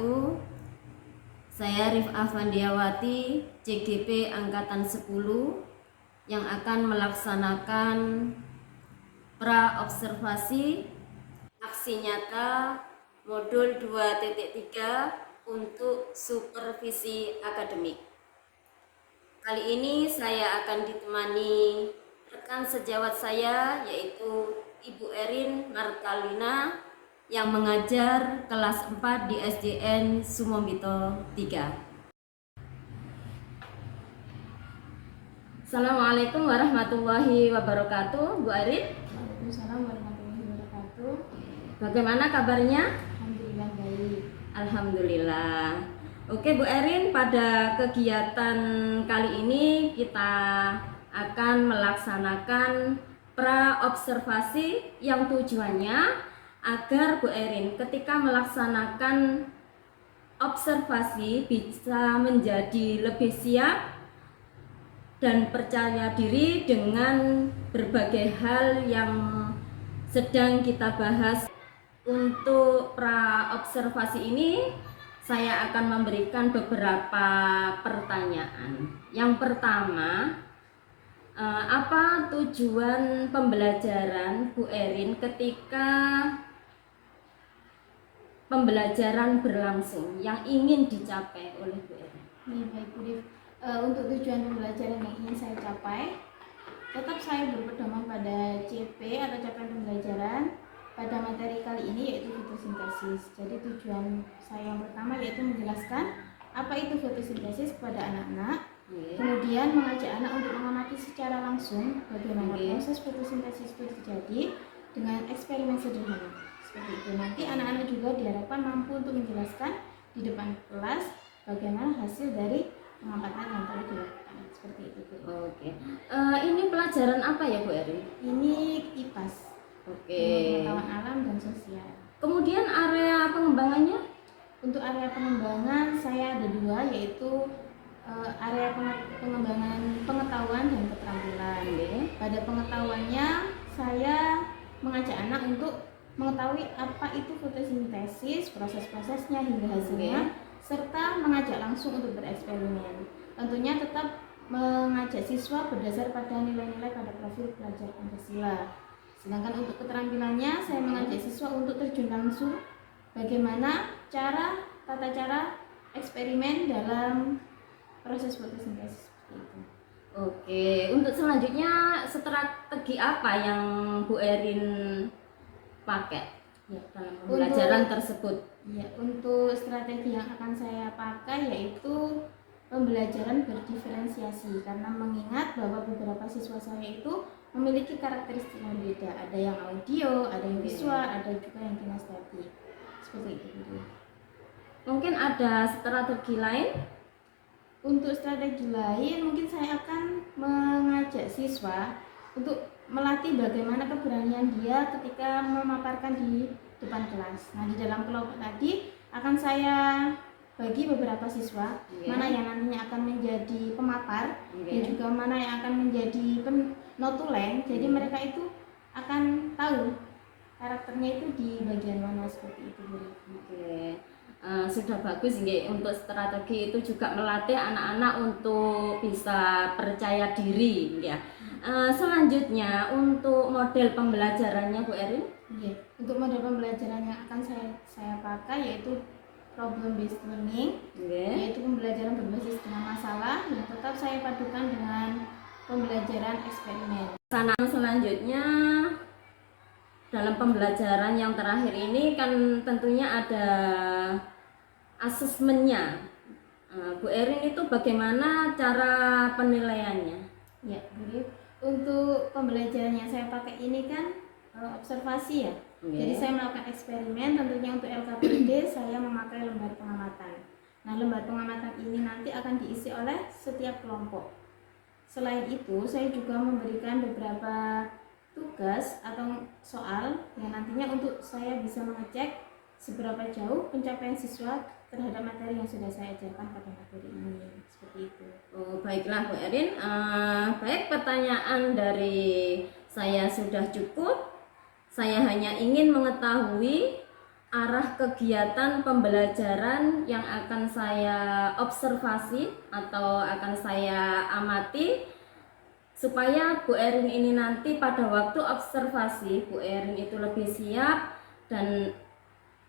wabarakatuh. Saya Rif'ah Fandiawati, CGP Angkatan 10 yang akan melaksanakan pra-observasi aksi nyata modul 2.3 untuk supervisi akademik. Kali ini saya akan ditemani rekan sejawat saya, yaitu Ibu Erin Martalina yang mengajar kelas 4 di SDN Sumombito 3. Assalamualaikum warahmatullahi wabarakatuh, Bu Erin. Waalaikumsalam warahmatullahi wabarakatuh. Bagaimana kabarnya? Alhamdulillah baik. Alhamdulillah. Oke Bu Erin, pada kegiatan kali ini kita akan melaksanakan pra-observasi yang tujuannya agar Bu Erin ketika melaksanakan observasi bisa menjadi lebih siap dan percaya diri dengan berbagai hal yang sedang kita bahas. Untuk pra-observasi ini saya akan memberikan beberapa pertanyaan. Yang pertama, apa tujuan pembelajaran Bu Erin ketika pembelajaran berlangsung yang ingin dicapai oleh Bu Erin? Baik Bu Rif. Untuk tujuan pembelajaran yang ingin saya capai, tetap saya berpedoman pada CP atau capaian pembelajaran pada materi kali ini, yaitu fotosintesis. Jadi tujuan saya yang pertama yaitu menjelaskan apa itu fotosintesis kepada anak-anak. Kemudian mengajak anak untuk mengamati secara langsung bagaimana proses fotosintesis itu terjadi dengan eksperimen sederhana. Seperti itu. Nanti anak-anak juga diharapkan mampu untuk menjelaskan di depan kelas bagaimana hasil dari pengamatan yang telah dilakukan. Seperti itu Bu. Oke. Ini pelajaran apa ya Bu Erin? Ini IPAS. Oke. Pengetahuan alam dan sosial. Kemudian area pengembangannya? Untuk area pengembangan saya ada dua, yaitu area pengembangan pengetahuan dan keterampilan. Pada pengetahuannya saya mengajak anak untuk mengetahui apa itu fotosintesis, proses-prosesnya hingga hasilnya, serta mengajak langsung untuk bereksperimen. Tentunya tetap mengajak siswa berdasar pada nilai-nilai pada profil pelajar Pancasila. Sedangkan untuk keterampilannya saya mengajak siswa untuk terjun langsung bagaimana tata cara eksperimen dalam proses fotosintesis seperti itu. Oke, untuk selanjutnya strategi apa yang Bu Erin pakai dalam pembelajaran tersebut? Ya, untuk strategi yang akan saya pakai yaitu pembelajaran berdiferensiasi, karena mengingat bahwa beberapa siswa saya itu memiliki karakteristik yang beda. Ada yang audio, ada yang visual, ada juga yang kinestetik. Seperti itu. Mungkin ada strategi lain? Untuk strategi lain mungkin saya akan mengajak siswa untuk melatih bagaimana keberanian dia ketika memaparkan di depan kelas. Nah, di dalam kelompok tadi akan saya bagi beberapa siswa, mana yang nantinya akan menjadi pemapar dan juga mana yang akan menjadi notulen. Jadi mereka itu akan tahu karakternya itu di bagian mana, seperti itu. Sudah bagus nggih. Untuk strategi itu juga melatih anak-anak untuk bisa percaya diri ya. Selanjutnya untuk model pembelajarannya Bu Erin? Untuk model pembelajaran yang akan saya pakai yaitu problem based learning, yaitu pembelajaran berbasis dengan masalah yang tetap saya padukan dengan pembelajaran eksperimen. Selanjutnya dalam pembelajaran yang terakhir ini kan tentunya ada asesmennya. Bu Erin itu bagaimana cara penilaiannya? Ya, Bu, untuk pembelajaran yang saya pakai ini kan observasi ya. Jadi saya melakukan eksperimen, tentunya untuk LKPD saya memakai lembar pengamatan. Nah, lembar pengamatan ini nanti akan diisi oleh setiap kelompok. Selain itu, saya juga memberikan beberapa tugas atau soal yang nantinya untuk saya bisa mengecek seberapa jauh pencapaian siswa terhadap materi yang sudah saya ajarkan pada materi ini. Seperti itu. Baiklah Bu Erin, baik, pertanyaan dari saya sudah cukup. Saya hanya ingin mengetahui arah kegiatan pembelajaran yang akan saya observasi atau akan saya amati, supaya Bu Erin ini nanti pada waktu observasi Bu Erin itu lebih siap dan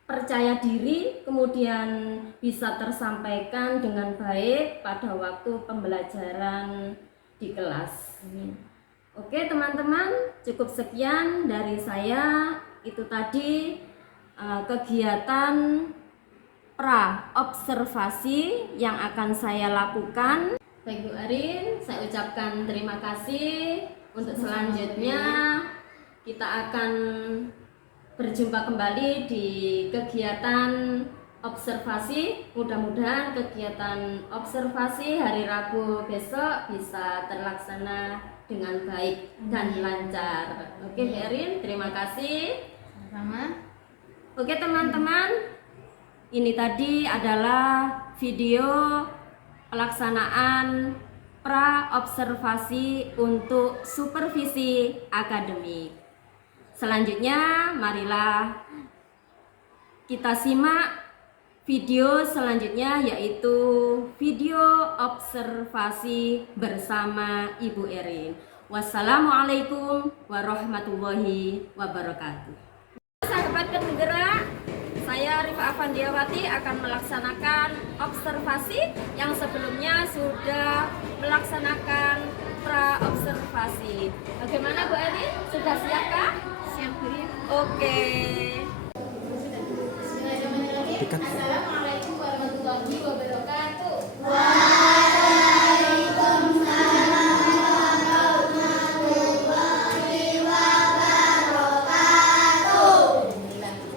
percaya diri, kemudian bisa tersampaikan dengan baik pada waktu pembelajaran di kelas. Oke teman-teman, cukup sekian dari saya. Itu tadi kegiatan pra observasi yang akan saya lakukan. Baik Bu Erin, saya ucapkan terima kasih. Untuk selanjutnya kita akan berjumpa kembali di kegiatan observasi. Mudah-mudahan kegiatan observasi hari Rabu besok bisa terlaksana dengan baik dan lancar. Oke Bu Erin, terima kasih. Sama. Oke teman-teman, ini tadi adalah video pelaksanaan pra observasi untuk supervisi akademik. Selanjutnya marilah kita simak video selanjutnya, yaitu video observasi bersama Ibu Erin. Wassalamualaikum warahmatullahi wabarakatuh. Sahabat penggerak, saya Rifa Afandiawati akan melaksanakan observasi yang sebelumnya sudah melaksanakan pra observasi. Bagaimana Bu Erin? Sudah siapkah? Siap, Bu. Oke. Assalamualaikum warahmatullahi wabarakatuh.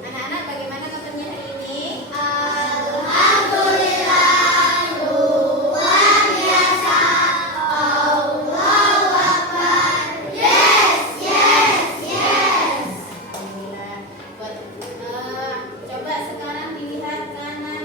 Anak-anak, bagaimana kabarnya hari ini? Alhamdulillah. Coba sekarang dilihat kanan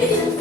Oke,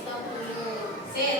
stop dulu. Sip.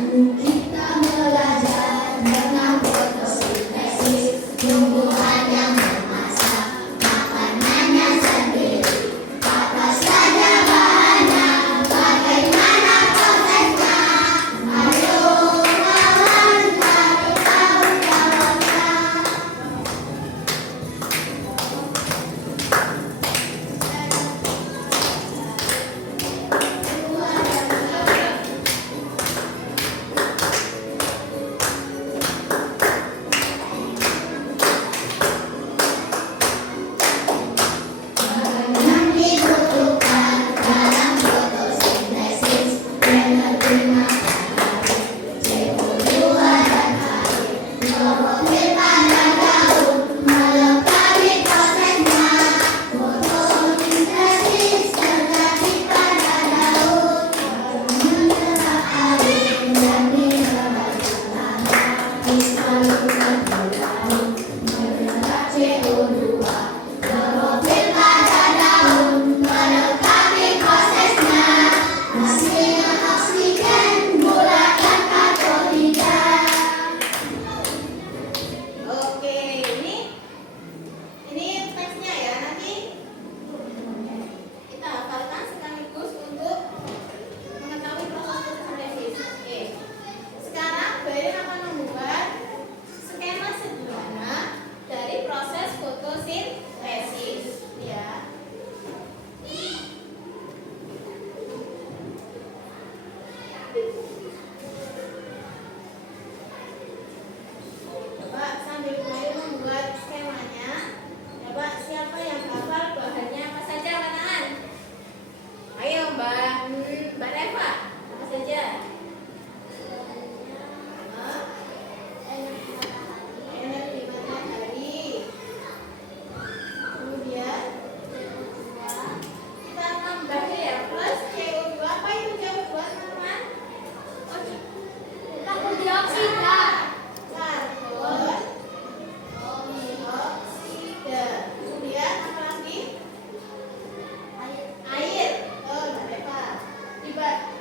Kita belajar dengan fotosintesis, tumbuhan yang memasak makanannya sendiri. Apa saja bahannya, bagaimana prosesnya? Ayo kawan, cari tahu jawabnya. Yang dibutuhkan dalam fotosintesis, energi matahari, CO2 dan air, klorofil pada daun, melengkapi prosesnya. Fotosintesis terjadi pada daun, menyerap air dan mineral yang lama, disalurkan ke daun, menyerap CO2. Klorofil pada daun, melengkapi prosesnya. Hasilnya oksigen, gula dan karbonida. Oke, ini teksnya ya. Nanti kita hafalkan sekaligus untuk mengetahui proses fotosintesis. Oke. Sekarang Bayan akan membuat skema sederhana dari proses fotosintesis ya. Coba sambil Bayan membuat skemanya. Coba siapa yang hafal bahannya apa saja, angkat tangan. Ayo Mbak Reva, apa saja? Hah? Energi matahari. Kemudian kita tambah ya, plus CO2. Apa itu CO2 teman-teman? Karbon dioksida. Karbon dioksida. Kemudian apa lagi? Air. Oh, Mbak Reva.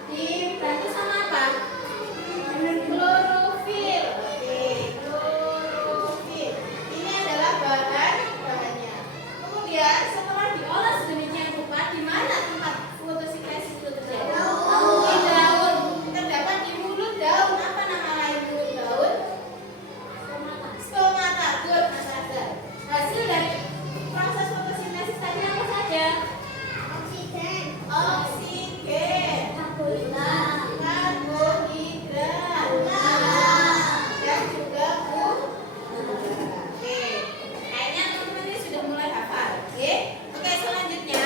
Dibantu sama apa? Klorofil. Oke, klorofil. Ini adalah bahannya. Kemudian setelah diolah sedemikian rupa, di mana tempat fotosintesis itu terjadi? Di daun. Terdapat di mulut daun. Apa nama lain mulut daun? Stomata. Good, Mas Azhar. Hasil dari proses fotosintesis tadi apa saja? Oksigen, karbohidrat, dan juga gula. Oke, kayaknya teman-teman ini sudah mulai hafal. Oke, selanjutnya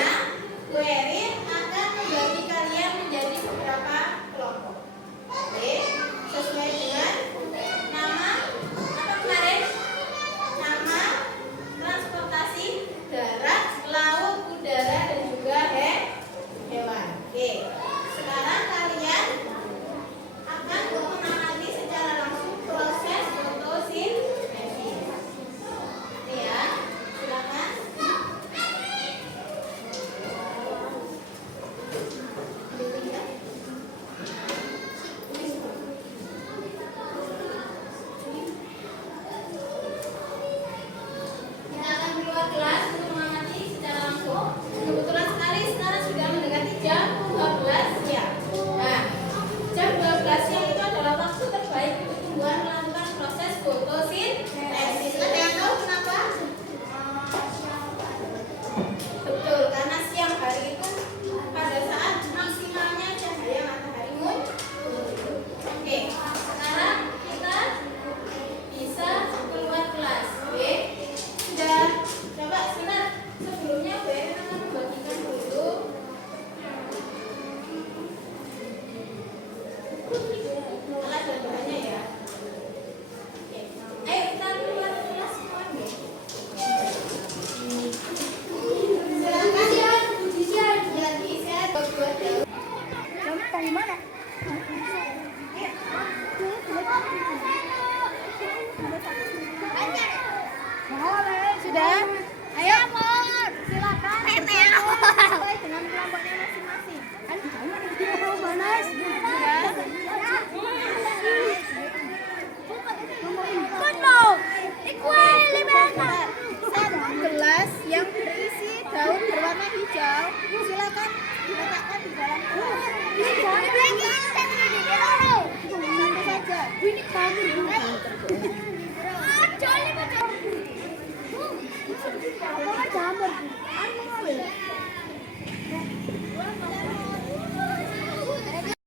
Bu Erin akan membagi kalian menjadi beberapa kelompok. Oke, sesuai dengan nama apa kemarin? Nama transportasi darat, laut, udara, dan juga hewan. Oke, sekarang kalian akan mengamati secara langsung proses fotosintesis. Ini ya, silakan. Kita akan keluar kelas untuk mengamati secara langsung. Kebetulan sekali sekarang sudah mendekati jam 12 siang. Nah, jam 12 siang itu adalah waktu terbaik untuk tumbuhan melakukan proses fotosintesis. Ada yang tahu kenapa? Betul, karena siang hari itu pada saat maksimalnya cahaya matahari muncul. Oke, sekarang kita bisa keluar kelas. Oke, sudah. Coba sebentar, sebelumnya Bu Erin akan membagikan dulu alat dan bahannya ya. Oke, ayo kita keluar kelas semuanya. Silakan ya, diisian buat daun. Dari mana? Sudah? Ayo, silakan. Sesuai dengan kelompoknya masing-masing. Sudah?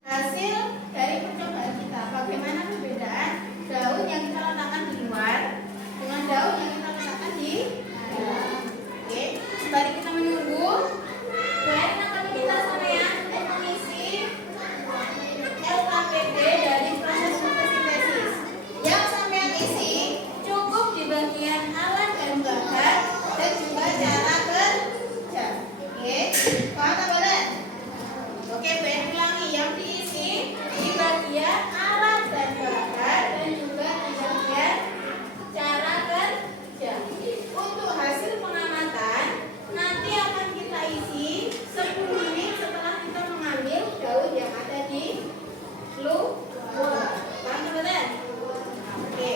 Hasil dari percobaan kita, bagaimana perbedaan daun yang kita letakkan di luar dengan daun yang kita letakkan di dalam. Oke, sembari kita menunggu, boleh aktivitas sampean mengisi LKPD dari proses fotosintesis. Yang sampean isi cukup di bagian alat dan bahan dan juga cara kerja. Oke, paham tak boleh? Oke, baik ulangi yang diisi di bagian alat dan bahan dan juga di bagian cara kerja. Untuk hasil pengamatan nanti akan kita isi 10 menit setelah kita mengambil daun yang ada di luar. Paham betul? Oke,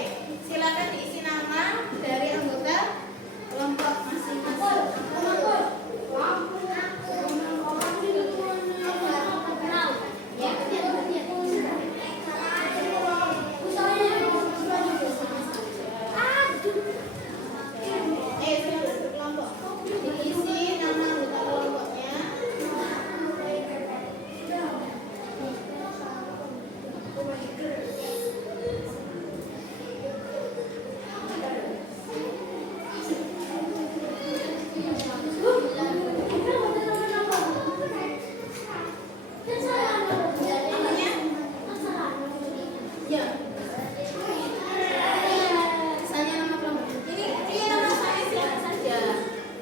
silakan diisi nama dari anggota kelompok masing-masing. Diisi nama anggota kelompoknya. Namanya? Ya. Misalnya nama kelompok. Ini nama saya siapa saja.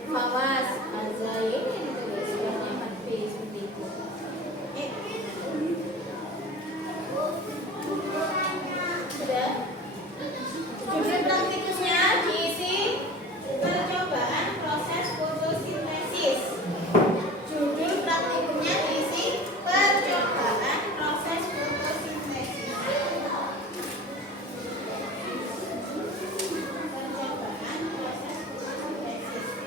Fawas, Azain, ini ditulis suratnya 4B seperti itu. Sudah? Judul praktikusnya diisi percobaan proses fotosintesis. Judul praktikumnya diisi percobaan proses fotosintesis. Percobaan proses fotosintesis.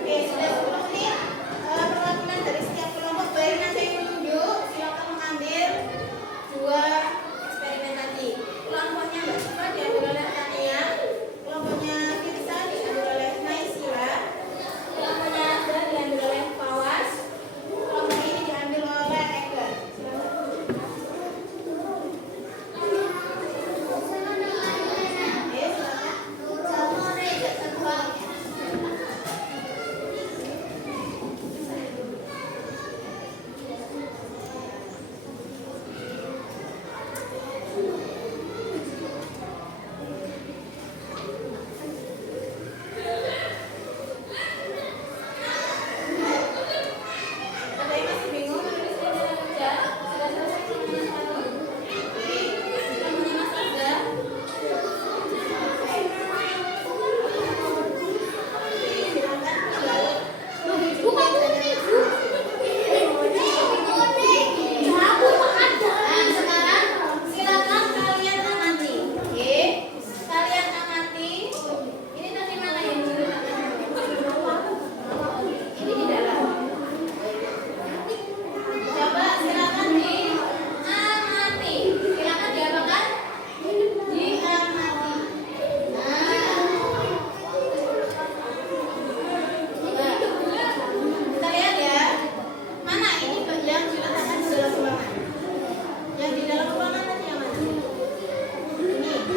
Oke, sudah 10 menit. Perwakilan dari setiap kelompok bayarin aja yang menunjuk. Silakan mengambil 2 eksperimen tadi. Kelompoknya Mbak Siva diambil oleh Tania, kelompoknya Firsa diambil oleh Naisila, kelompoknya Azra diambil oleh Fawas, kelompok ini diambil oleh Eger. Oke, silakan. Ada yang masih bingung menulis rencana kerja? Sudah selesai kelompoknya satu? Oke, kelompoknya Mas Azra. Silakan kalian amati. Oke, kalian amati. Ini tadi mana yang ini di dalam. Coba silakan diamati. Silakan diapakan? Diamati. Kita lihat ya. Mana ini yang diletakkan di dalam ruangan? Yang di dalam ruangan tadi yang mana? Ini yang di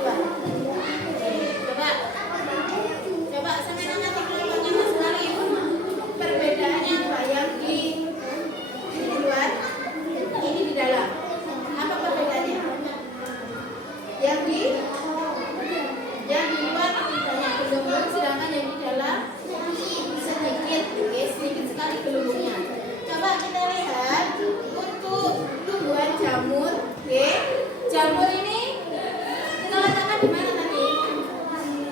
luar. Coba sampai amati kelompoknya Mas Wahyu. Perbedaannya apa? Yang di luar, ini di dalam. Apa perbedaannya? Yang di luar banyak gelembung, sedangkan yang di dalam sedikit, oke, sedikit sekali gelembungnya. Coba kita lihat untuk tumbuhan jamur, oke. Jamur ini kita letakkan di mana tadi?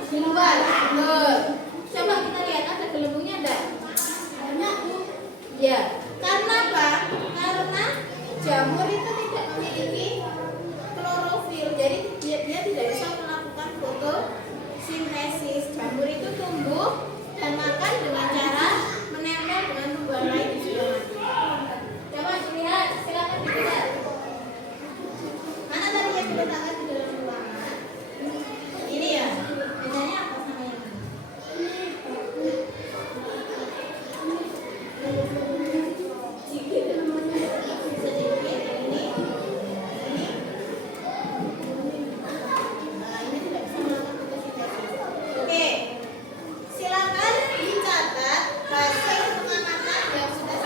Di luar. Betul. Coba kita lihat ada gelembungnya enggak? Banyak, Bu. Ya. Karena apa? Karena jamur itu tidak memiliki klorofil, jadi dia tidak bisa melakukan fotosintesis. Jamur itu tumbuh dan makan dengan cara menempel dengan tumbuhan lain di sebelah mati. Coba dilihat, silakan dilihat. Mana tadi yang diletakkan di dalam ruangan? Ini ya. Bedanya apa sama yang ini? Sedikit ini. Nah, ini tidak bisa melakukan fotosintesis. Oke. Silakan dicatat hasil pengamatan yang sudah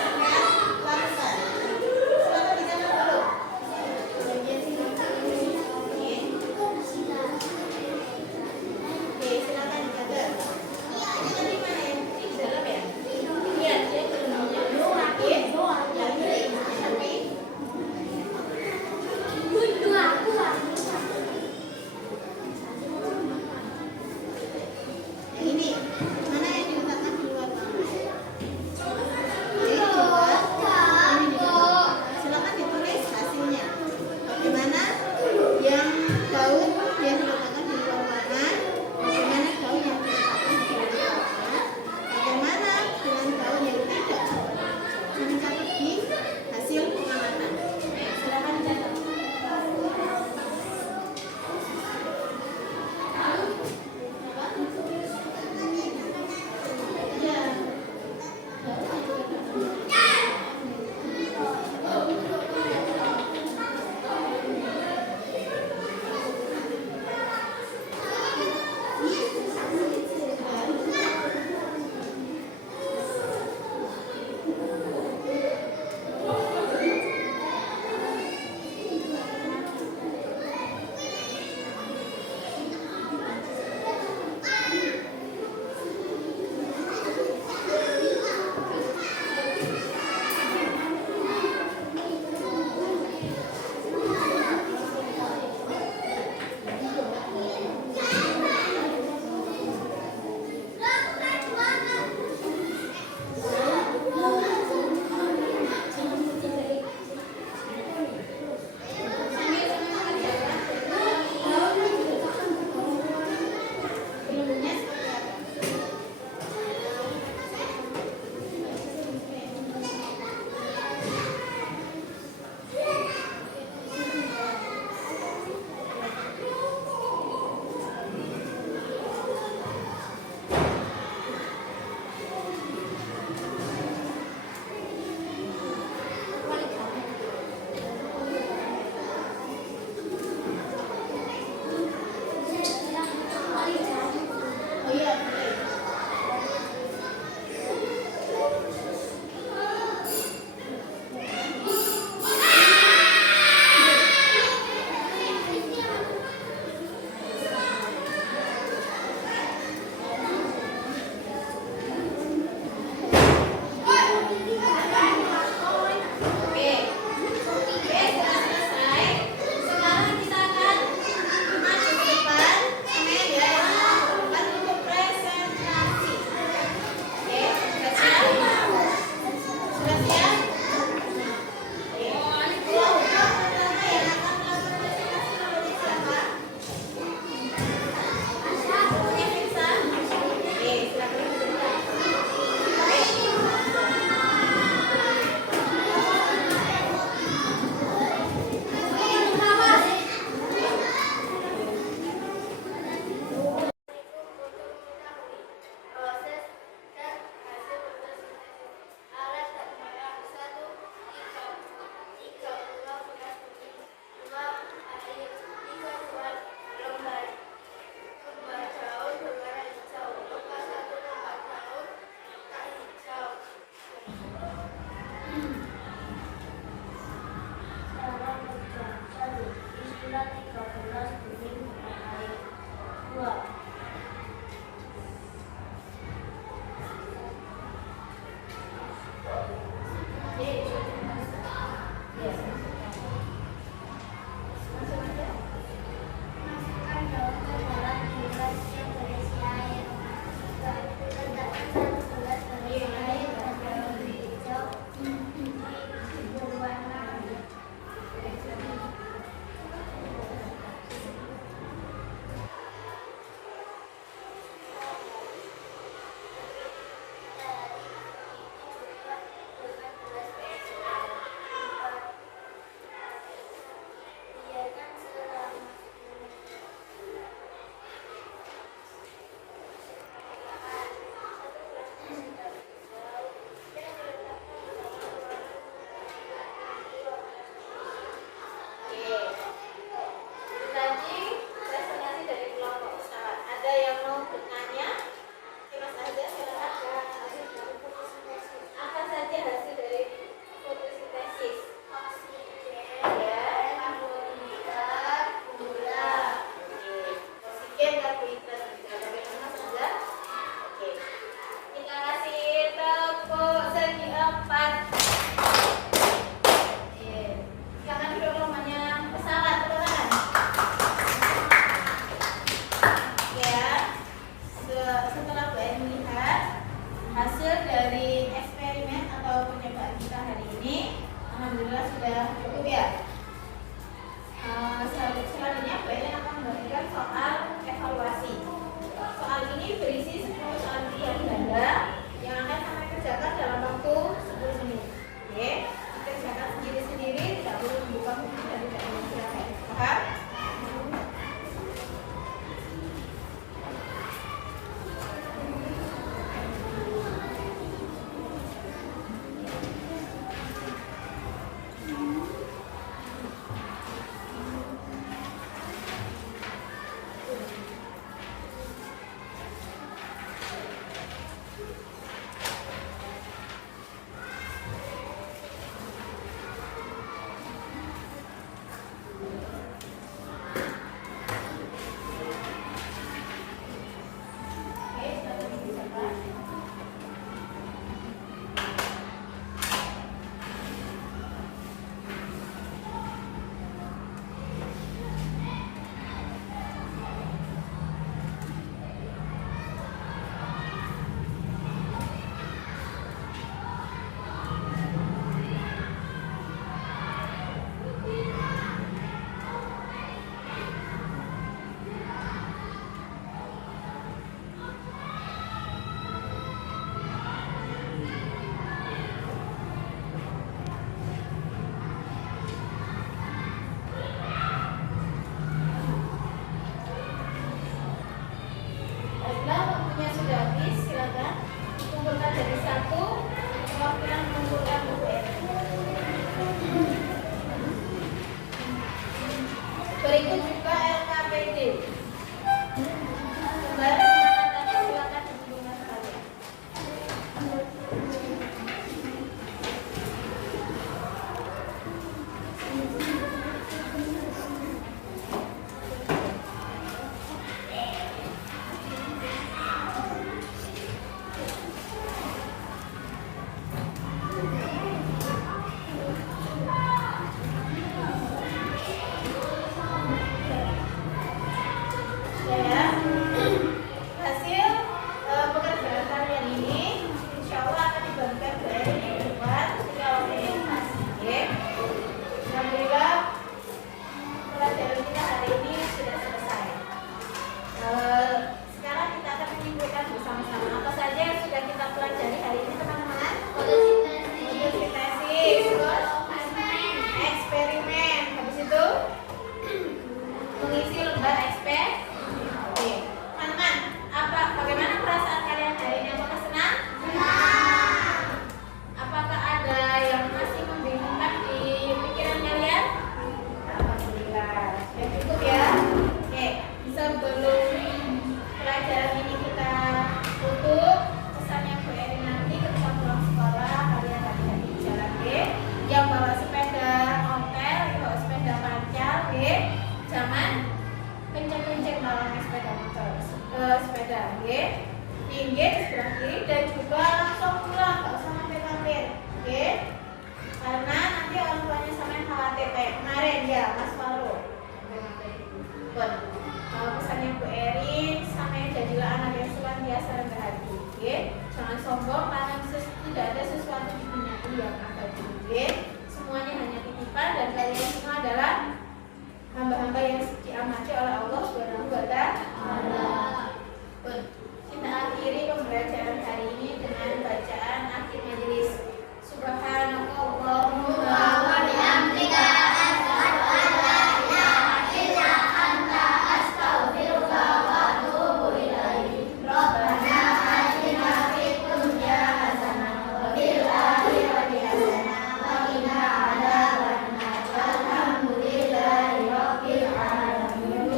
Berikut juga LKPD. Kembali mengatasi silakan hubungan sekalian. Ya, hasil pekerjaan kalian ini insya Allah akan dibagikan ke minggu depan ketika waktunya pas. Oke. Alhamdulillah pelajaran kita hari ini sudah selesai. Sekarang kita akan menyimpulkan bersama-sama apa saja yang sudah kita pelajari hari ini, teman-teman. Fotosintesis, terus eksperimen, habis itu mengisi lembar eksperimen. Oke, teman-teman, bagaimana perasaan kalian hari ini? Apakah senang? Apakah ada yang masih membingungkan di pikiran kalian? Alhamdulillah, sudah cukup ya. Oke, sebelum pelajaran ini kita tutup, pesannya Bu Erin nanti ketika pulang sekolah kalian hati-hati di jalan, oke? Yang bawa sepeda ontel, bawa sepeda pancal, oke? Jangan kenceng-kenceng dalam sepeda motor, sepeda, oke? Pinggir di sebelah kiri dan juga langsung pulang, nggak usah mampir-mampir, oke? Karena nanti orang tuanya sama yang khawatir kayak kemarin ya, Mas Faru. Buat pesannya Bu Erin, sama yang jadilah anak yang senantiasa rendah hati, oke? Jangan sombong karena tidak ada sesuatu di dunia ini yang abadi, oke? Semuanya hanya titipan dan kalian semua adalah hamba-hamba yang diamati oleh Allah Subhanahu wa Ta'ala. Kita akhiri pembelajaran hari ini dengan bacaan akhir majelis. Subhanallahumma wa bihamdika asyhadu an la ilaha illa anta astaghfiruka wa atubu ilaik. Rabbana atina fid dunya hasanah wa fil akhirati hasanah wa qina adzabannar. Alhamdulillahi rabbil alamin.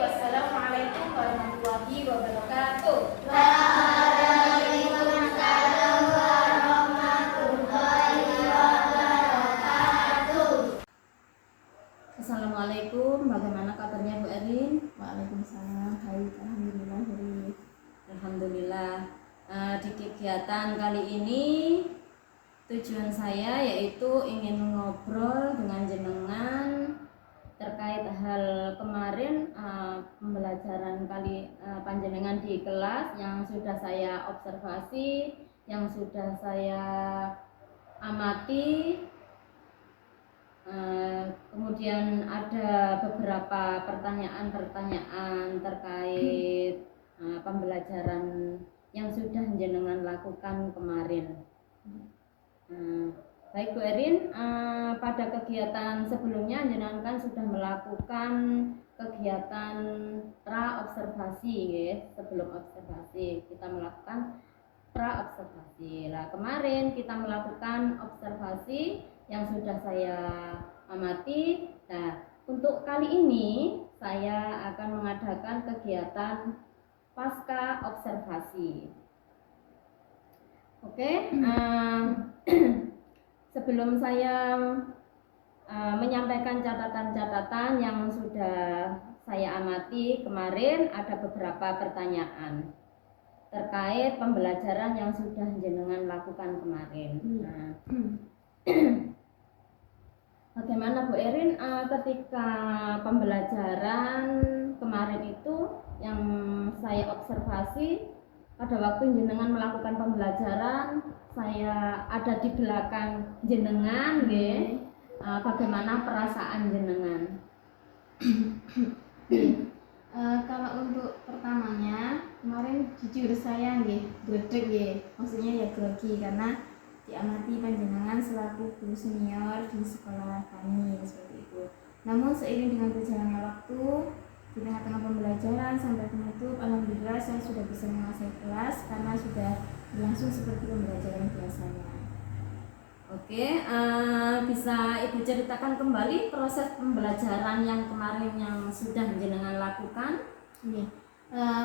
Wassalamualaikum warahmatullahi wabarakatuh. Waalaikumsalam warahmatullahi wabarakatuh. Assalamualaikum, bagaimana kabarnya Bu Erin? Waalaikumsalam. Baik, alhamdulillah. Alhamdulillah. Di kegiatan kali ini tujuan saya yaitu ingin ngobrol dengan jenengan terkait hal kemarin pembelajaran panjenengan di kelas yang sudah saya observasi, yang sudah saya amati. Kemudian ada beberapa pertanyaan-pertanyaan terkait pembelajaran yang sudah jenengan lakukan kemarin. Baik Bu Erin, pada kegiatan sebelumnya jenengan kan sudah melakukan kegiatan pra-observasi, ya. Sebelum observasi kita melakukan pra-observasi. Nah, kemarin kita melakukan observasi yang sudah saya amati. Nah, untuk kali ini saya akan mengadakan kegiatan pasca observasi. Oke, sebelum saya menyampaikan catatan-catatan yang sudah saya amati kemarin, ada beberapa pertanyaan terkait pembelajaran yang sudah jenengan lakukan kemarin. Nah, bagaimana Bu Erin ketika pembelajaran kemarin itu yang saya observasi pada waktu jenengan melakukan pembelajaran, saya ada di belakang jenengan, bagaimana perasaan jenengan? Kalau untuk pertamanya kemarin jujur saya gredeg maksudnya ya grogi karena diamati panjenengan selaku guru senior di sekolah kami seperti itu. Namun seiring dengan berjalannya waktu di tengah-tengah pembelajaran sampai penutup, alhamdulillah saya sudah bisa menguasai kelas karena sudah berlangsung seperti pembelajaran biasanya. Oke, bisa Ibu ceritakan kembali proses pembelajaran yang kemarin yang sudah jenengan lakukan? Iya.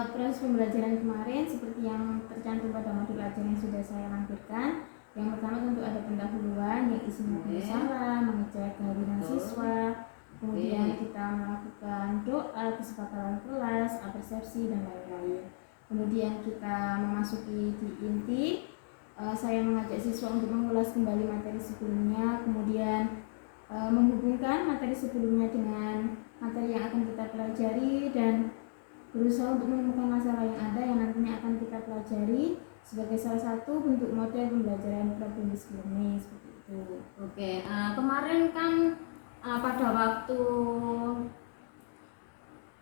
Proses pembelajaran kemarin seperti yang tercantum pada modul ajaran yang sudah saya lampirkan. Yang pertama tentu ada pendahuluan yang isinya pembicaraan, mengecek kehadiran siswa, kemudian kita melakukan doa, kesepakatan kelas, persepsi dan lain-lain. Kemudian kita memasuki di inti. Saya mengajak siswa untuk mengulas kembali materi sebelumnya, kemudian menghubungkan materi sebelumnya dengan materi yang akan kita pelajari dan berusaha untuk menemukan masalah yang ada yang nantinya akan kita pelajari sebagai salah satu bentuk model pembelajaran problem learning seperti itu. Oke, kemarin kan pada waktu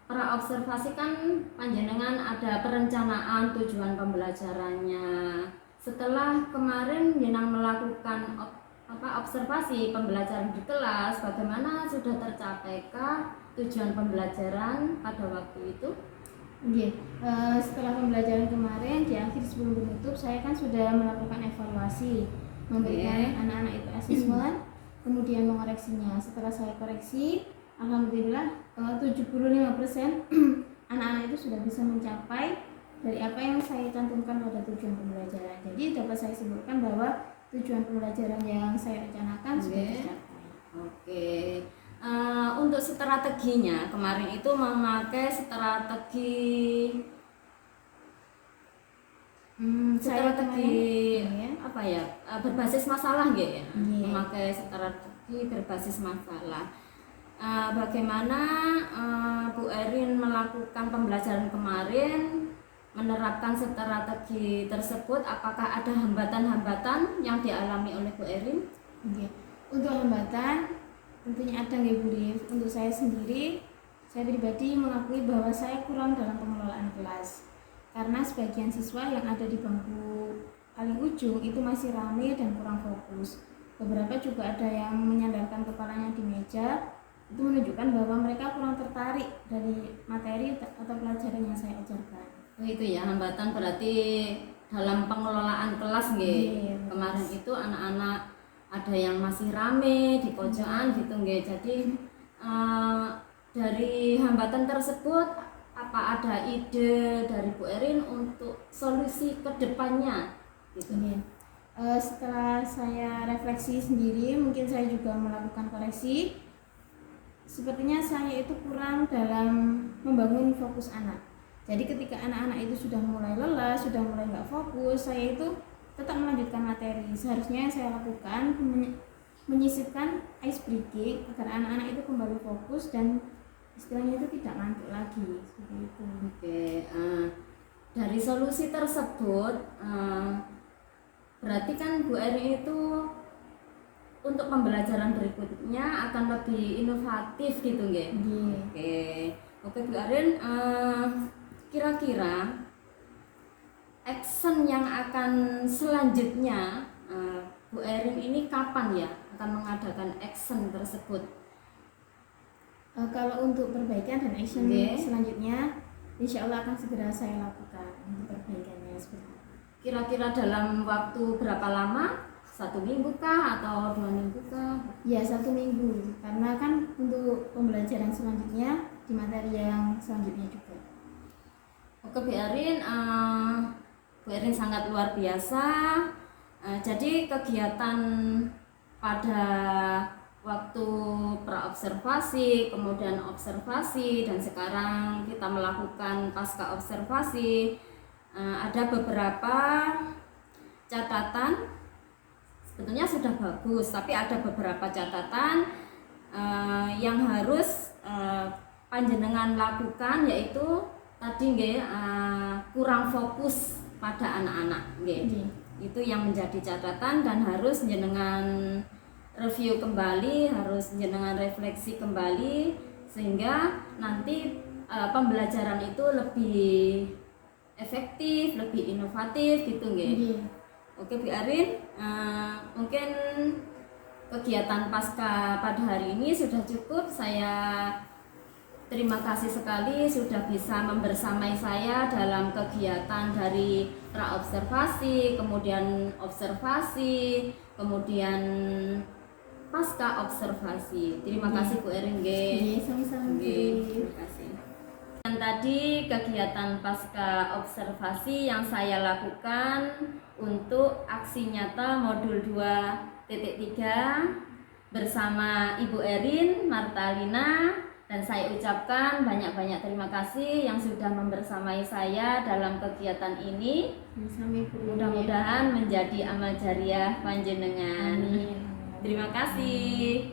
praobservasi kan panjenengan ada perencanaan tujuan pembelajarannya. Setelah kemarin jenang melakukan observasi pembelajaran di kelas, bagaimana sudah tercapaikah tujuan pembelajaran pada waktu itu? Iya, setelah pembelajaran kemarin di akhir sebelum menutup saya kan sudah melakukan evaluasi, memberikan anak-anak itu asesmen, kemudian mengoreksinya. Setelah saya koreksi, alhamdulillah 75% anak-anak itu sudah bisa mencapai dari apa yang saya cantumkan pada tujuan pembelajaran. Jadi dapat saya sebutkan bahwa tujuan pembelajaran yang saya rencanakan sudah tercapai. Oke. Untuk strateginya kemarin itu memakai strategi apa ya, berbasis masalah gitu ya. Memakai strategi berbasis masalah. Bagaimana Bu Erin melakukan pembelajaran kemarin menerapkan strategi tersebut? Apakah ada hambatan-hambatan yang dialami oleh Bu Erin? Untuk hambatan tentunya ada nggih Bu Rif. Untuk saya sendiri, saya pribadi mengakui bahwa saya kurang dalam pengelolaan kelas karena sebagian siswa yang ada di bangku paling ujung itu masih ramai dan kurang fokus. Beberapa juga ada yang menyandarkan kepalanya di meja, itu menunjukkan bahwa mereka kurang tertarik dari materi atau pelajaran yang saya ajarkan. Oh, itu ya hambatan berarti dalam pengelolaan kelas nggih. Kemarin itu anak-anak ada yang masih rame di pojokan gitu nggih. Jadi dari hambatan tersebut apa ada ide dari Bu Erin untuk solusi ke depannya gitu? Setelah saya refleksi sendiri, mungkin saya juga melakukan koreksi. Sepertinya saya itu kurang dalam membangun fokus anak. Jadi ketika anak-anak itu sudah mulai lelah, sudah mulai nggak fokus, saya itu tetap melanjutkan materi. Seharusnya yang saya lakukan menyisipkan ice breaking agar anak-anak itu kembali fokus dan istilahnya itu tidak ngantuk lagi seperti itu. Oke, dari solusi tersebut berarti kan Bu Erin itu untuk pembelajaran berikutnya akan lebih inovatif gitu nggih? Oke Bu Erin, kira-kira action yang akan selanjutnya Bu Erin ini kapan ya akan mengadakan action tersebut? Kalau untuk perbaikan dan action selanjutnya, insya Allah akan segera saya lakukan untuk perbaikannya seperti itu. Kira-kira dalam waktu berapa lama? 1 minggu kah atau 2 minggu kah? Ya 1 minggu, karena kan untuk pembelajaran selanjutnya di materi yang selanjutnya juga. Oke Bu Erin, Bu Erin sangat luar biasa. Jadi kegiatan pada waktu praobservasi, kemudian observasi, dan sekarang kita melakukan pasca observasi, ada beberapa catatan. Sebetulnya sudah bagus, tapi ada beberapa catatan yang harus panjenengan lakukan, yaitu tadi nggih kurang fokus pada anak-anak nggih. Itu yang menjadi catatan dan harus jenengan review kembali, harus jenengan refleksi kembali sehingga nanti pembelajaran itu lebih efektif, lebih inovatif gitu nggih. Oke Bu Erin, mungkin kegiatan pasca pada hari ini sudah cukup. Saya terima kasih sekali sudah bisa membersamai saya dalam kegiatan dari praobservasi, kemudian observasi, kemudian pasca observasi. Terima kasih Bu Erin nggih. Sama-sama. Nggih, terima kasih. Dan tadi kegiatan pasca observasi yang saya lakukan untuk aksi nyata modul 2.3 bersama Ibu Erin Martalina, dan saya ucapkan banyak-banyak terima kasih yang sudah membersamai saya dalam kegiatan ini. Mudah-mudahan menjadi amal jariah panjenengan. Terima kasih.